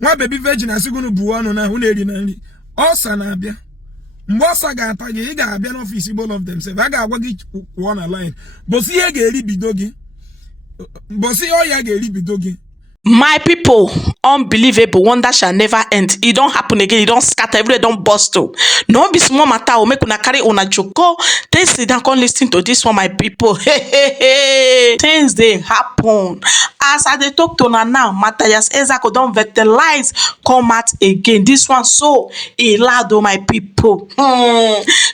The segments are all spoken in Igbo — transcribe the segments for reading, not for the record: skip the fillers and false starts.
Nwa baby virgin asigunu bu ọnụ na unu eri na nri. Ọsa na-abịa. Mgbe ọsa ga-ata gị, ị ga-abịa n'ọfịs both of them sef. A ga-agwa gị kwụọ na line. Bosi ihe ga-eri bido gị. Bosi ọya ga-eri bido gị. My people, unbelievable, wonder shall never end. It don't happen again. It don't scatter. Everywhere don't burst. No be small matter. O make una carry una joko. Then sit down, come listen to this one, my people. Hey. Things they happen. As I dey talk to una now, Mathias Ezeaku don fertilize come out again. This one so e loud, oh my people.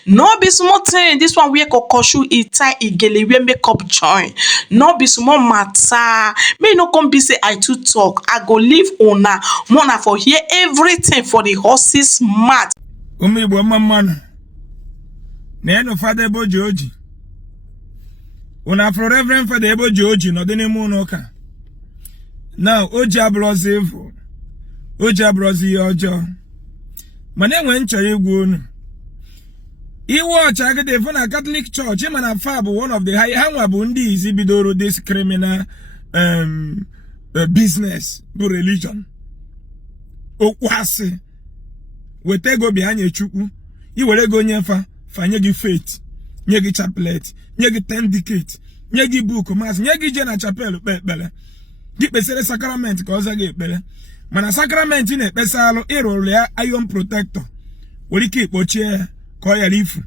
No be small thing. This one wear kokoshu itai igele wear makeup join. No be small matter. Me no come be say I too talk. I go leave una for hear everything for the horses mouth. Igbo mama na eno Father Ebo George. Una for Reverend Father Ebo George no dey name ụka. Now Oji abrozi evil. Oji abrozi ọjọọ. Mana enwe nchọrọ egwu unu. Iwu ọcha agide for na Catholic Church mana fa bụ one of the high ha nwa bụ ndị izi bidoro this criminal business bụ religion. Okwasị weta ego bịa nye Chukwu. I were ego nye fa nye gị faith, nye gị chaplet, nye gị 10 decade, nye gị book mass, nye gị je na chapel kpe ekpere. Gị kpesere sacrament ka ọza gị ekpere. Mana sacrament na-ekpesa alụ ịrụrụ ya iron protector. Were ike ikpochie ka ọ yara ifu.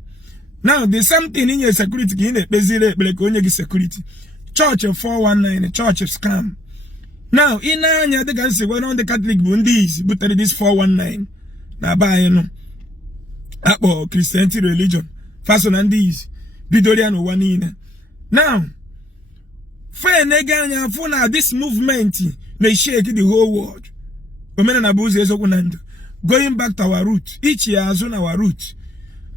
Now the same thing inye security ka ị na-ekpezire ekpere ka onye gị security. Church 419, church scam. Now ị na-anya dịka nsi wee ndị Catholic bụ ndị isi butere this 419 na be anyị nụ. Akpọ Christianity religion. Faso na ndị isi bidoro ya n'ụwa niile. Now anya for now this movement may shake the whole world. Going back to our root, each year as on our root.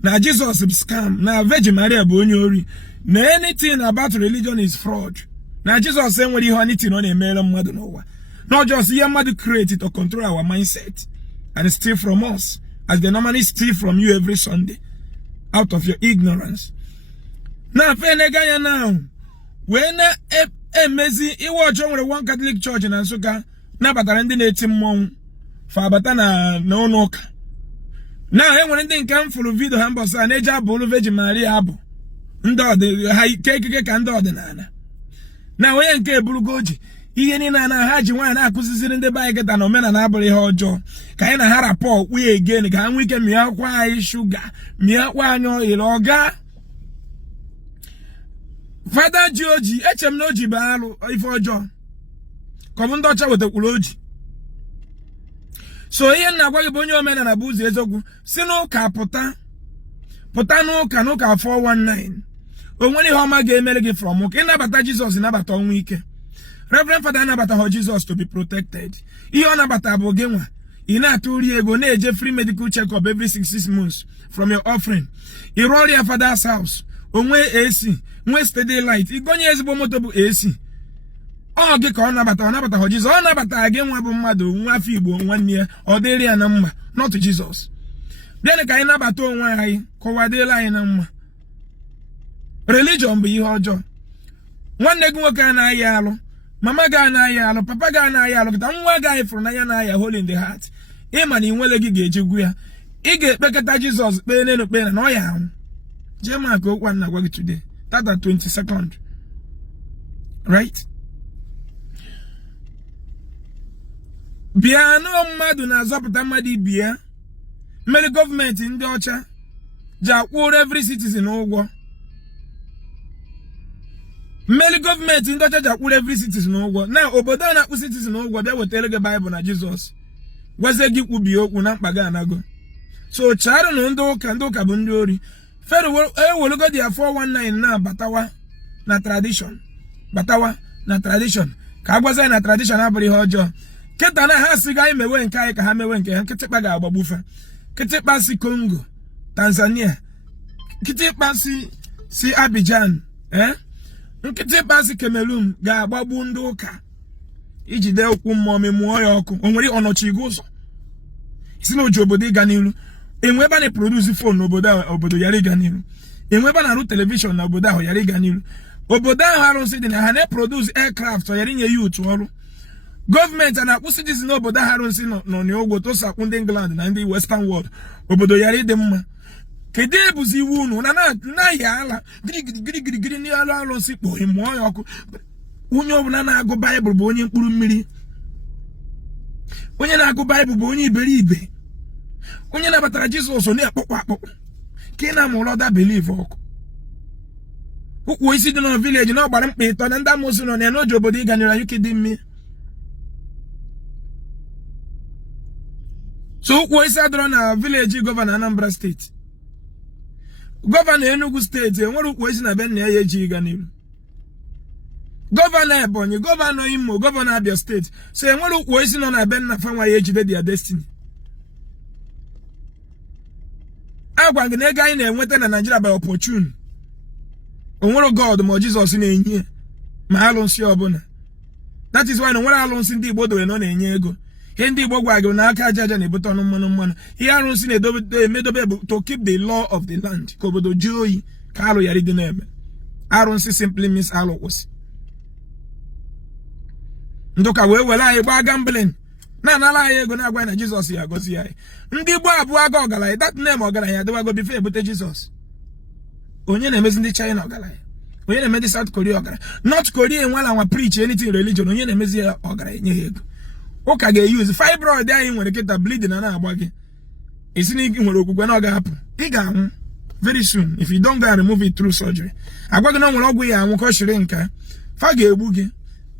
Now Jesus is scam. Now Virgin Maria Bonyori. Now anything about religion is fraud. Now Jesus saying when you anything on a mail on mother no. Not just your mother created to control our mindset and steal from us, as they normally steal from you every Sunday, out of your ignorance. Now now. When emezi iwatch on one Catholic church in Nsukka na batara ndị na-eti mmọnwụ fa bata na ụka. Na enwere ndị nke m fụrụ video ha mbọsa na-eji abụ Virgin Maria abụ ndị ọdị ha kekeke ka ndị ọdịnala. Na onye nke eburugo oji ihe niile na ha ji nwaanyị na-akụziziri ndị be anyị kịta na omenala abụrụ ihe ọjọọ ka anyị na ha rapọ kpue again ka ha nwee ike mịakwa anyị shuga mịakwa anyị oil ọga. Father George, echem no ji baalu ife ọjọọ. Kom ndị ọcha wetekwuru oji. So ihe nna gwa gị bụ onye omenala bụ ụzọ eziokwu si n'ụka pụta n'ụka 419. O nwere ihe ọma ga-emere gị from ụka. Ịnabata Jesus ịnabata ọnwụ ike. Reverend Father anabata ho Jesus to be protected. Ihe ọ nabata bụ gị nwa. Ị na-atụ uri ego na-eje free medical check-up every 6 months from your offering. Ị rụọ ya Father's house. Onwe AC, nwe steady light. Igonye ezigbo moto bụ AC. Ọ gị ka ọ nabata ho Jesus. Ọ nabata gị nwa bụ mmadụ, nwa afọ Igbo nwanne ya, ọ dịrị ya na mma, not Jesus. Bịa ka anyị nabata onwe anyị, kọwa dịrị anyị na mma. Religion bụ ihe ọjọọ. Nwanne gị nwoke anaghị alụ, mama gị anaghị alụ, papa gị anaghị alụ, kịta nwa gị fụrụ n'anya na ya hole in the heart. Ịma na inwele gị ga-ejegwu ya. Ị ga-ekpekọta Jesus kpee n'elu kpee na ọ ya anwụ. Jema go one na work today. That's the 22nd. Right? Bia no mmadụ na azọpụta mmadụ ibia. Many government ndị ọcha ja kwụrụ every citizen ụgwọ. Many government ndị ọcha ja kwụrụ every citizen ụgwọ. Na obodo a na-akpụ citizen ụgwọ bịa wetara gị Bible na Jesus. Gwazie gị kwubi okwu na mkpa gị anago. So charụ na ndị ụka bụ ndị ori. Fero ewologo dia 419 na batawa na tradition. Ka agwaza na tradition abụrụ ihe ọjọọ. Keta na ha si ga imewe nke anyị ka ha mewe nke ha. Kịtịkpa ga-agbagbufa. Kịtịkpa si Congo, Tanzania. Kịtịkpa si Abidjan, Nkịtịkpa si Cameroon ga-agbagbu ndị ụka. Ijide okwu mmụọ memụọ ya ọkụ. O nwere ọnọchi gị ụzọ. Isi na oji obodo ịga n'iru. Enweba na produce phone obodo yari ga n'iru. Enweba na ru television na obodo ahụ yari ga n'iru. Obodo ahụ arụsị dị na ha na produce aircraft yari nye youth ọrụ. Government and akpụ citizen obodo harụ nsị nọ n'ogbo to sakwu ndị England na ndị Western world obodo yara ịdị mma. Kedu ebuzi iwu unu na ya ala giri ni alụ nsị kpọ ịmụọ ya ọkụ. Onye ọbụla na-agụ Baịbụl bụ onye mkpụrụ mmiri. Onye na-agụ Baịbụl bụ onye iberibe. Onye nabatara Jizọs na-akpọkwa akpọkọ. Ka ị na-amụrụ ọda believe ọkụ. Ukwu isi dị na village na ọgbara mkpa ịtọ na ndị amụsụ nọ na n'oji obodo ịganyere anyị dị mme. So ukwu isi adọrọ na village gọvanọ Anambra steeti. Gọvanọ Enugu steeti enwere ukwu isi na be nna ya eji ịga n'iru. Gọvanọ Ebonyi, gọvanọ Imo, gọvanọ Abia steeti. So enwere ukwu isi nọ na be nna fa nwa ya ejide their destiny. Agwa gị na ego anyị na-enweta na Nigeria by opportunity. Onwere God ma Jesus na-enye ma alụnsị ọbụla. That is why na nwere alụnsị ndị Igbo dowe nọ na-enye ego. Ihe ndị Igbo gwa gị na aka aja aja na-ebute ọnụ mmanụ. Ihe alụnsị na-emedobe bụ to keep the law of the land. Ka obodo jụọ oyi ka alụ yara dị na-eme. Alụnsị simply means alụ kwụsị. Ndoka wee were anyị gbaa gambling. Na-anala anyị ego na-agwa na Jesus ya agọzi anyị. Ndị Igbo abụọ aga ọgaranya, that name ọgaranya adịwago before ebute Jesus. Onye na-emezi ndị China ọgaranya. Onye na-eme ndị South Korea ọgaranya. North Korea enwela nwa preach anything religion. Onye na-emezi ya ọgaranya nye ya ego. Ụka ga-use fibroid anyị nwere kịta bleeding na-agba gị. Isi na ị nwere okwukwe na ọ ga-apụ. Ị ga-anwụ very soon if you don't go and remove it through surgery. Agwa gị na nwere ọgwụ ya anwụ ka ọ shiri nka. Fa ga-egbu gị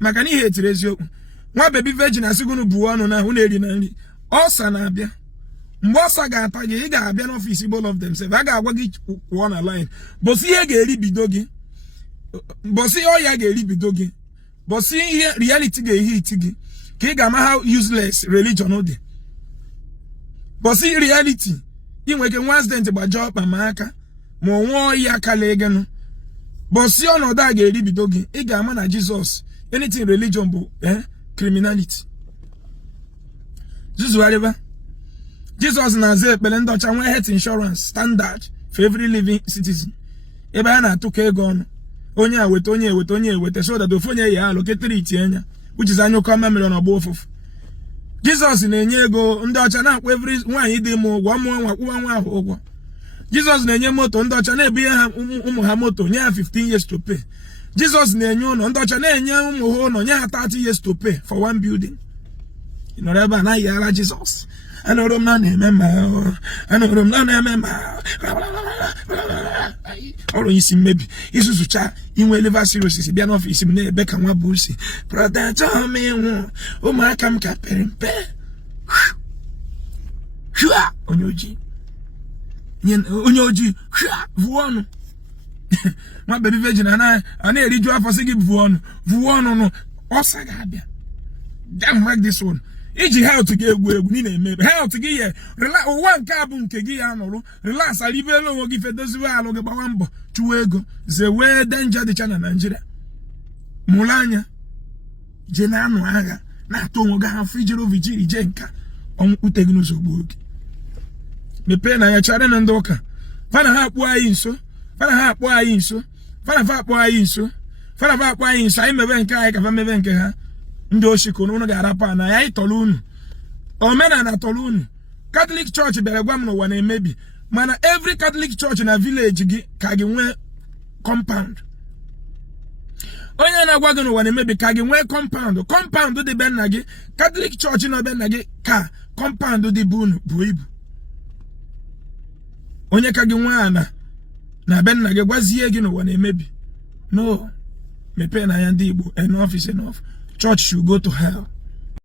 maka na ihe etiri eziokwu. Nwa baby virgin asịgunu bụ ọnụ na ahụ na-eri na nri. Ọsa na-abịa. Mgbe ọsa ga-ata gị, ị ga-abịa n'ọfịs Igbo of themselves. A ga-agwa gị kwụọ na line. Bọsị ihe ga-eri bido gị. Bọsị ọya ga-eri bido gị. Bọsị ihe reality ga-ehi iti gị. Ka ị ga-ama how useless religion dị. Bọsị reality ị nwere ike nwa accident gbajọọ ọkpa ma aka ma ọ nwụọ ya aka legenụ. Bọsị ọnọdụ a ga-eri bido gị. Ị ga-ama na Jesus anything religion bụ criminality. Zuzugharịba. Jesus na-aza ekpere ndị ọcha nwee health insurance standard for every living citizen. Ebe a na-atụ ka ego ọnụ. Onye eweta onye eweta onye eweta so that ofu onye ya aloketiri iti enya which is anyụkọ mmamịrị na ọgba ụfụfụ. Jesus na-enye ego ndị ọcha na-akwụ every nwaanyị dị ime ụgwọ mụọ nwa kwụwa nwa ahụ ụgwọ. Jesus na-enye moto ndị ọcha na-ebunye ha ụmụ ha moto nye ha 15 years to pay. Jesus na-enye ụlọ ndị ọcha na-enye ụmụ ha ụlọ nye ha 30 years to pay for one building. Ị nọrọ ebe a naghị ara Jesus. Anụrụ m na na-eme ma anụrụ m na na-eme ma ọrụ isi mmebi isusucha inwe liver cirrhosis bịa n'ọfịs m na-ebe ka nwa bụ si protect m ịnwụ ụmụaka m ka pere mpe onye ojii vuo ọnụ nwa baby virgin a na-eriju afọ sị gị vuo ọnụ ọsa ga-abịa. Damn like this one. Iji health gị egwu ị na-eme health gị ya ụwa nke a bụ nke gị ya nọrụ relax alibere onwe gị fedoziwe alụ gị gbawa mbọ chụwa ego zewe danger dịcha na Nigeria. Mụrụ anya je na-anụ agha na-atụ onwe gị afọ ijere ovijiri je nka ọnwụkpute gị n'ozugbo oge. Mepee na ya chara na ndị ụka fana ha akpụ anyị nso anyị mebe nke anyị ka fa mebe nke ha. Ndị oshiko unu ga-arapụ na ya ịtọrọ unu omenala tọrọ unu. Catholic Church bịara gwa m n'ụwa na-emebi mana every Catholic Church na village gị ka gị nwee compound. Onye na-agwa gị n'ụwa na-emebi ka gị nwee compound dị be nna gị. Catholic Church nọ be nna gị ka compound dị bụ unu bụ ibu. Onye ka gị nwee ana na be nna gị gwazie gị n'ụwa na-emebi. No, mepee na ya ndị Igbo enough is enough. Church should go to hell.